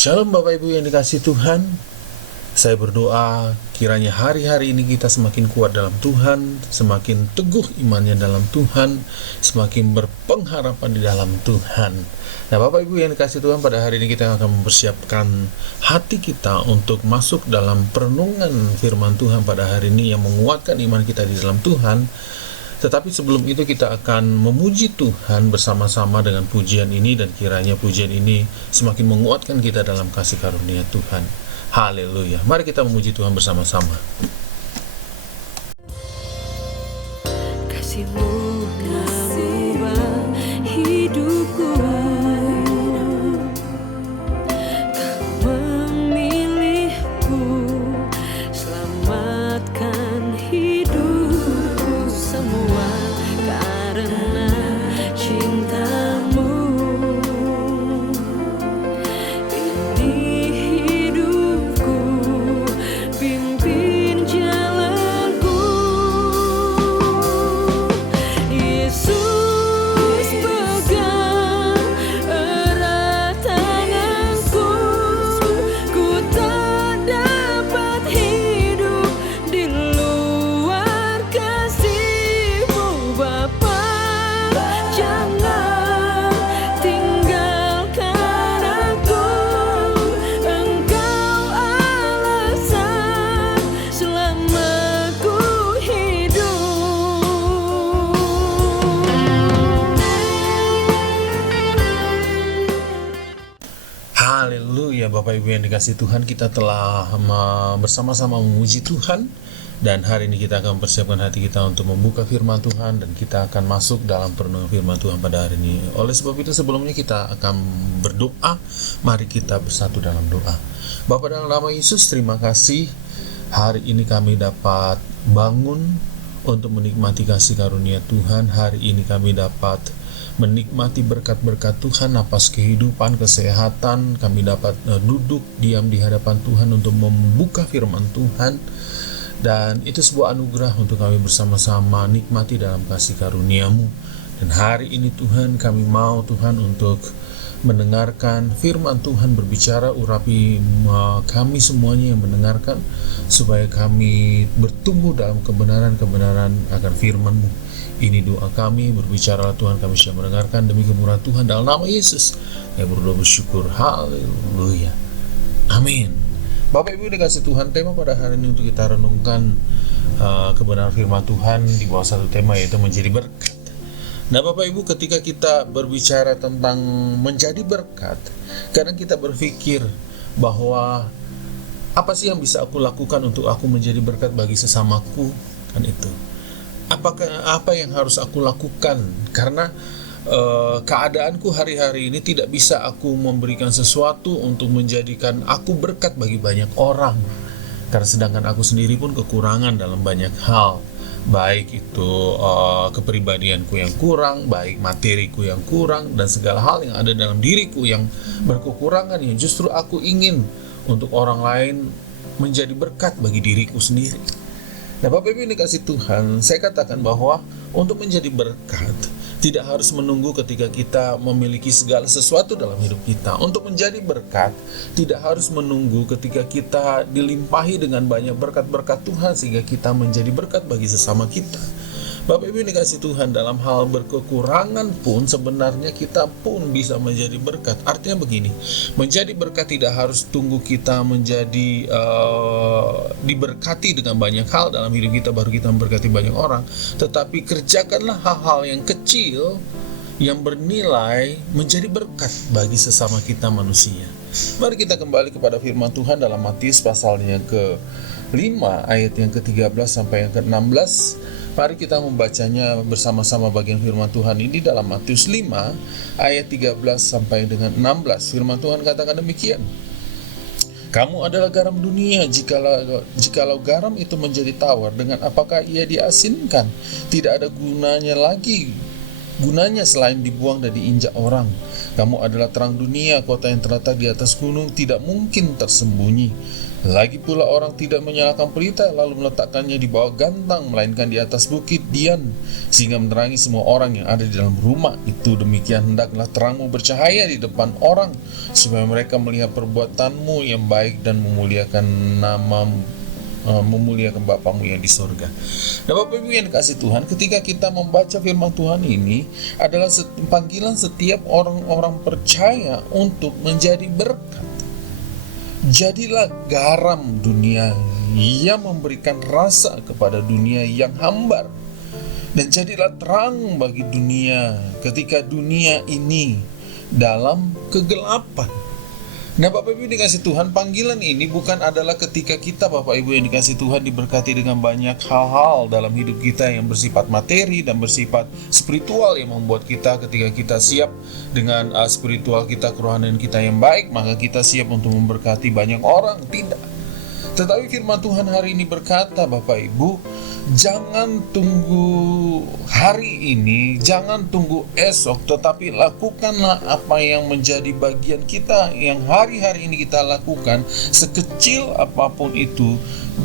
Shalom Bapak Ibu yang dikasihi Tuhan. Saya berdoa kiranya hari-hari ini kita semakin kuat dalam Tuhan, semakin teguh imannya dalam Tuhan, semakin berpengharapan di dalam Tuhan. Nah Bapak Ibu yang dikasihi Tuhan, pada hari ini kita akan mempersiapkan hati kita untuk masuk dalam perenungan firman Tuhan pada hari ini yang menguatkan iman kita di dalam Tuhan. Tetapi sebelum itu kita akan memuji Tuhan bersama-sama dengan pujian ini, dan kiranya pujian ini semakin menguatkan kita dalam kasih karunia Tuhan. Haleluya. Mari kita memuji Tuhan bersama-sama. Kasih-Mu mengubah hidupku, Kau memilihku, selamatkan hidupku, semua karena cinta-Mu. Ini hidupku, pimpin jalanku. Yesus pegang erat tanganku, ku tak dapat hidup di luar kasih-Mu Bapa. Jangan tinggalkan aku, Engkau alasan selama ku hidup. Haleluya. Bapak Ibu yang dikasihi Tuhan, kita telah bersama-sama memuji Tuhan. Dan hari ini kita akan mempersiapkan hati kita untuk membuka firman Tuhan, dan kita akan masuk dalam perenungan firman Tuhan pada hari ini. Oleh sebab itu sebelumnya kita akan berdoa. Mari kita bersatu dalam doa. Bapa, dalam nama Yesus, terima kasih hari ini kami dapat bangun untuk menikmati kasih karunia Tuhan. Hari ini kami dapat menikmati berkat-berkat Tuhan, napas kehidupan, kesehatan. Kami dapat duduk diam di hadapan Tuhan untuk membuka firman Tuhan. Dan itu sebuah anugerah untuk kami bersama-sama nikmati dalam kasih karunia-Mu. Dan hari ini Tuhan, kami mau Tuhan untuk mendengarkan firman Tuhan berbicara, urapi kami semuanya yang mendengarkan, supaya kami bertumbuh dalam kebenaran-kebenaran akan firman-Mu. Ini doa kami, berbicara Tuhan, kami siap mendengarkan demi kemurahan Tuhan, dalam nama Yesus yang berdoa bersyukur. Haleluya. Amin. Bapak Ibu dikasih Tuhan, tema pada hari ini untuk kita renungkan kebenaran firman Tuhan di bawah satu tema, yaitu menjadi berkat. Nah Bapak Ibu, ketika kita berbicara tentang menjadi berkat, kadang kita berpikir bahwa apa sih yang bisa aku lakukan untuk aku menjadi berkat bagi sesamaku, kan itu. Apa yang harus aku lakukan? Karena keadaanku hari-hari ini tidak bisa aku memberikan sesuatu untuk menjadikan aku berkat bagi banyak orang, karena sedangkan aku sendiri pun kekurangan dalam banyak hal, baik itu kepribadianku yang kurang, baik materiku yang kurang, dan segala hal yang ada dalam diriku yang berkekurangan, yang justru aku ingin untuk orang lain menjadi berkat bagi diriku sendiri. Nah Bapak Ibu yang dikasih Tuhan, saya katakan bahwa untuk menjadi berkat tidak harus menunggu ketika kita memiliki segala sesuatu dalam hidup kita. Untuk menjadi berkat tidak harus menunggu ketika kita dilimpahi dengan banyak berkat-berkat Tuhan sehingga kita menjadi berkat bagi sesama kita. Bapak Ibu yang dikasih Tuhan, dalam hal berkekurangan pun sebenarnya kita pun bisa menjadi berkat. Artinya begini, menjadi berkat tidak harus tunggu kita menjadi diberkati dengan banyak hal dalam hidup kita baru kita memberkati banyak orang. Tetapi kerjakanlah hal-hal yang kecil yang bernilai menjadi berkat bagi sesama kita manusia. Mari kita kembali kepada firman Tuhan dalam Matius pasalnya ke-5 ayat yang ke-13 sampai yang ke-16. Mari kita membacanya bersama-sama bagian firman Tuhan ini dalam Matius 5 ayat 13 sampai dengan 16. Firman Tuhan katakan demikian. Kamu adalah garam dunia. Jikalau garam itu menjadi tawar, dengan apakah ia diasinkan? Tidak ada gunanya selain dibuang dan diinjak orang. Kamu adalah terang dunia, kota yang terletak di atas gunung tidak mungkin tersembunyi. Lagi pula orang tidak menyalakan pelita lalu meletakkannya di bawah gantang, melainkan di atas bukit dian, sehingga menerangi semua orang yang ada di dalam rumah itu. Demikian hendaklah terangmu bercahaya di depan orang, supaya mereka melihat perbuatanmu yang baik dan memuliakan Bapamu yang di surga. Nah, Bapak Ibu yang dikasih Tuhan, ketika kita membaca firman Tuhan ini adalah panggilan setiap orang-orang percaya untuk menjadi berkat. Jadilah garam dunia yang memberikan rasa kepada dunia yang hambar, dan jadilah terang bagi dunia ketika dunia ini dalam kegelapan. Nah, Bapak Ibu dikasih Tuhan, panggilan ini bukan adalah ketika kita, Bapak Ibu yang dikasih Tuhan, diberkati dengan banyak hal-hal dalam hidup kita yang bersifat materi dan bersifat spiritual, yang membuat kita ketika kita siap dengan spiritual kita, kerohanian kita yang baik, maka kita siap untuk memberkati banyak orang. Tidak. Tetapi firman Tuhan hari ini berkata, Bapak Ibu, jangan tunggu hari ini, jangan tunggu esok, tetapi lakukanlah apa yang menjadi bagian kita, yang hari-hari ini kita lakukan, sekecil apapun itu.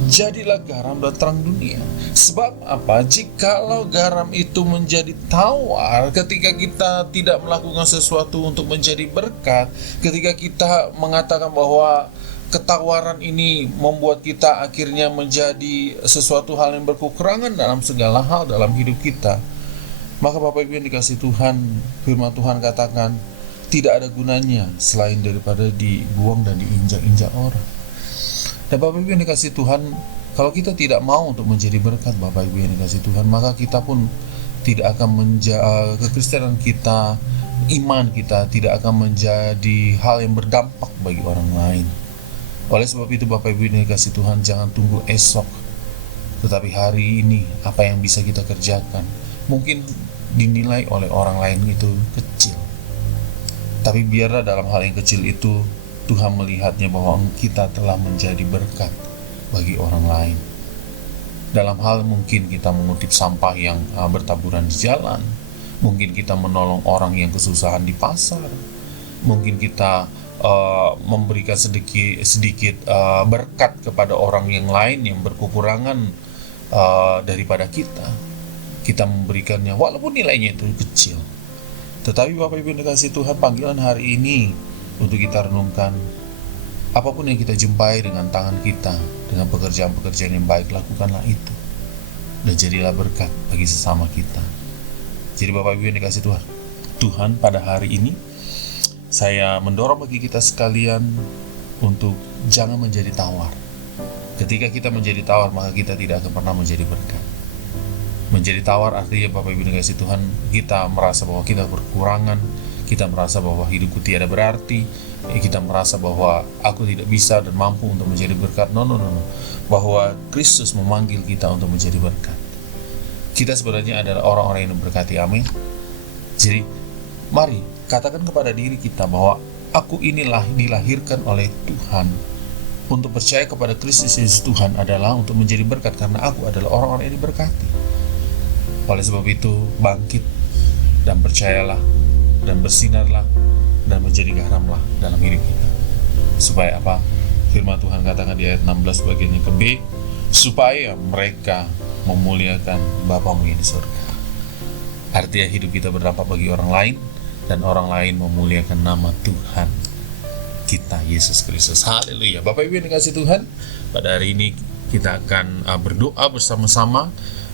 Jadilah garam dan terang dunia. Sebab apa? Jikalau garam itu menjadi tawar, ketika kita tidak melakukan sesuatu untuk menjadi berkat, ketika kita mengatakan bahwa ketawaran ini membuat kita akhirnya menjadi sesuatu hal yang berkekurangan dalam segala hal dalam hidup kita, maka Bapak Ibu yang dikasih Tuhan, firman Tuhan katakan tidak ada gunanya selain daripada dibuang dan diinjak-injak orang. Dan Bapak Ibu yang dikasih Tuhan, kalau kita tidak mau untuk menjadi berkat, Bapak Ibu yang dikasih Tuhan, maka kita pun tidak akan menjaga kekristenan kita, iman kita tidak akan menjadi hal yang berdampak bagi orang lain. Oleh sebab itu, Bapak Ibu yang dikasih Tuhan, jangan tunggu esok, tetapi hari ini apa yang bisa kita kerjakan. Mungkin dinilai oleh orang lain itu kecil, tapi biarlah dalam hal yang kecil itu Tuhan melihatnya bahwa kita telah menjadi berkat bagi orang lain. Dalam hal mungkin kita mengutip sampah yang bertaburan di jalan, mungkin kita menolong orang yang kesusahan di pasar, mungkin kita memberikan sedikit berkat kepada orang yang lain yang berkekurangan daripada kita memberikannya walaupun nilainya itu kecil. Tetapi Bapak Ibu yang dikasih Tuhan, panggilan hari ini untuk kita renungkan, apapun yang kita jumpai dengan tangan kita, dengan pekerjaan-pekerjaan yang baik, lakukanlah itu dan jadilah berkat bagi sesama kita. Jadi Bapak Ibu yang dikasih Tuhan, pada hari ini saya mendorong bagi kita sekalian untuk jangan menjadi tawar. Ketika kita menjadi tawar, maka kita tidak akan pernah menjadi berkat. Menjadi tawar artinya, Bapak Ibu dikasih Tuhan, kita merasa bahwa kita berkurangan, kita merasa bahwa hidupku tiada berarti, kita merasa bahwa aku tidak bisa dan mampu untuk menjadi berkat. No. Bahwa Kristus memanggil kita untuk menjadi berkat. Kita sebenarnya adalah orang-orang yang diberkati. Amin. Jadi mari katakan kepada diri kita bahwa aku inilah dilahirkan oleh Tuhan untuk percaya kepada Kristus Yesus Tuhan adalah untuk menjadi berkat, karena aku adalah orang-orang yang diberkati. Oleh sebab itu, bangkit dan percayalah dan bersinarlah dan menjadi garamlah dalam hidup kita. Supaya apa? Firman Tuhan katakan di ayat 16 bagiannya ke B, supaya mereka memuliakan Bapamu yang di surga. Artinya hidup kita berdampak bagi orang lain, dan orang lain memuliakan nama Tuhan kita, Yesus Kristus. Haleluya. Bapak Ibu yang dikasih Tuhan, pada hari ini kita akan berdoa bersama-sama.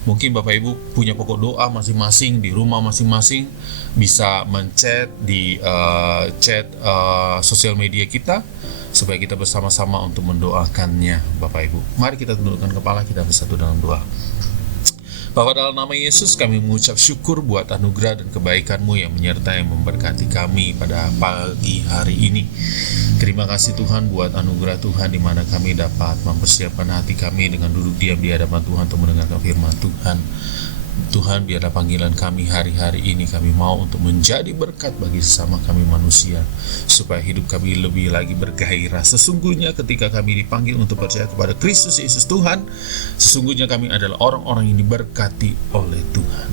Mungkin Bapak Ibu punya pokok doa masing-masing di rumah masing-masing, bisa men-chat di chat sosial media kita, supaya kita bersama-sama untuk mendoakannya. Bapak Ibu, mari kita tundukkan kepala kita bersatu dalam doa. Bapa, dalam nama Yesus kami mengucap syukur buat anugerah dan kebaikan-Mu yang menyertai memberkati kami pada pagi hari ini. Terima kasih Tuhan buat anugerah Tuhan di mana kami dapat mempersiapkan hati kami dengan duduk diam di hadapan Tuhan untuk mendengarkan firman Tuhan. Tuhan, biarlah panggilan kami hari-hari ini, kami mau untuk menjadi berkat bagi sesama kami manusia, supaya hidup kami lebih lagi bergairah. Sesungguhnya ketika kami dipanggil untuk percaya kepada Kristus Yesus Tuhan, sesungguhnya kami adalah orang-orang yang diberkati oleh Tuhan.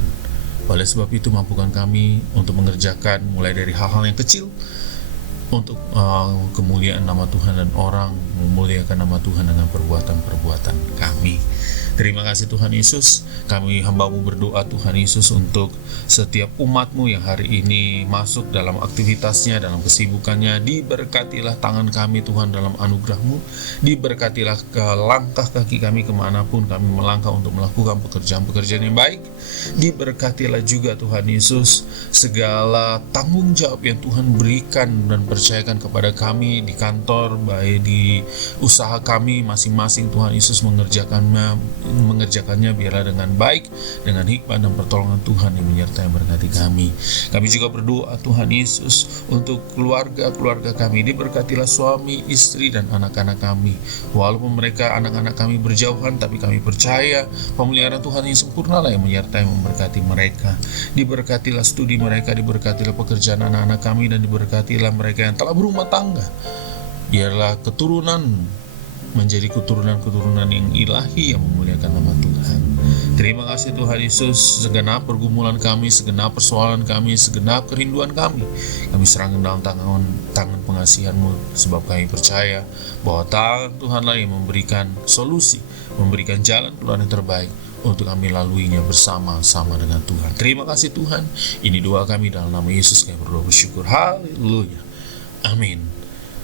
Oleh sebab itu mampukan kami untuk mengerjakan mulai dari hal-hal yang kecil untuk kemuliaan nama Tuhan, dan orang memuliakan nama Tuhan dengan perbuatan-perbuatan kami. Terima kasih Tuhan Yesus. Kami hamba-Mu berdoa Tuhan Yesus untuk setiap umat-Mu yang hari ini masuk dalam aktivitasnya, dalam kesibukannya. Diberkatilah tangan kami Tuhan dalam anugerah-Mu. Diberkatilah ke langkah kaki kami kemanapun kami melangkah untuk melakukan pekerjaan-pekerjaan yang baik. Diberkatilah juga Tuhan Yesus segala tanggung jawab yang Tuhan berikan dan percayakan kepada kami di kantor, baik di usaha kami masing-masing. Tuhan Yesus mengerjakannya biarlah dengan baik, dengan hikmat dan pertolongan Tuhan yang menyertai berkati kami. Kami juga berdoa Tuhan Yesus untuk keluarga-keluarga kami. Diberkatilah suami, istri, dan anak-anak kami. Walaupun mereka anak-anak kami berjauhan, tapi kami percaya pemeliharaan Tuhan yang sempurna lah yang menyertai memberkati mereka. Diberkatilah studi mereka, diberkatilah pekerjaan anak-anak kami, dan diberkatilah mereka yang telah berumah tangga. Biarlah keturunan menjadi keturunan-keturunan yang ilahi yang memuliakan nama Tuhan. Terima kasih Tuhan Yesus. Segenap pergumulan kami, segenap persoalan kami, segenap kerinduan kami serahkan dalam tangan pengasihan-Mu, sebab kami percaya bahwa tangan Tuhanlah yang memberikan solusi, memberikan jalan keluar yang terbaik untuk kami laluinya bersama-sama dengan Tuhan. Terima kasih Tuhan. Ini doa kami dalam nama Yesus, kami berdoa bersyukur. Haleluya. Amin.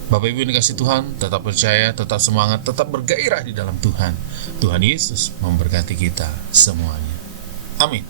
Bapak Ibu yang dikasih Tuhan, tetap percaya, tetap semangat, tetap bergairah di dalam Tuhan. Tuhan Yesus memberkati kita semuanya. Amin.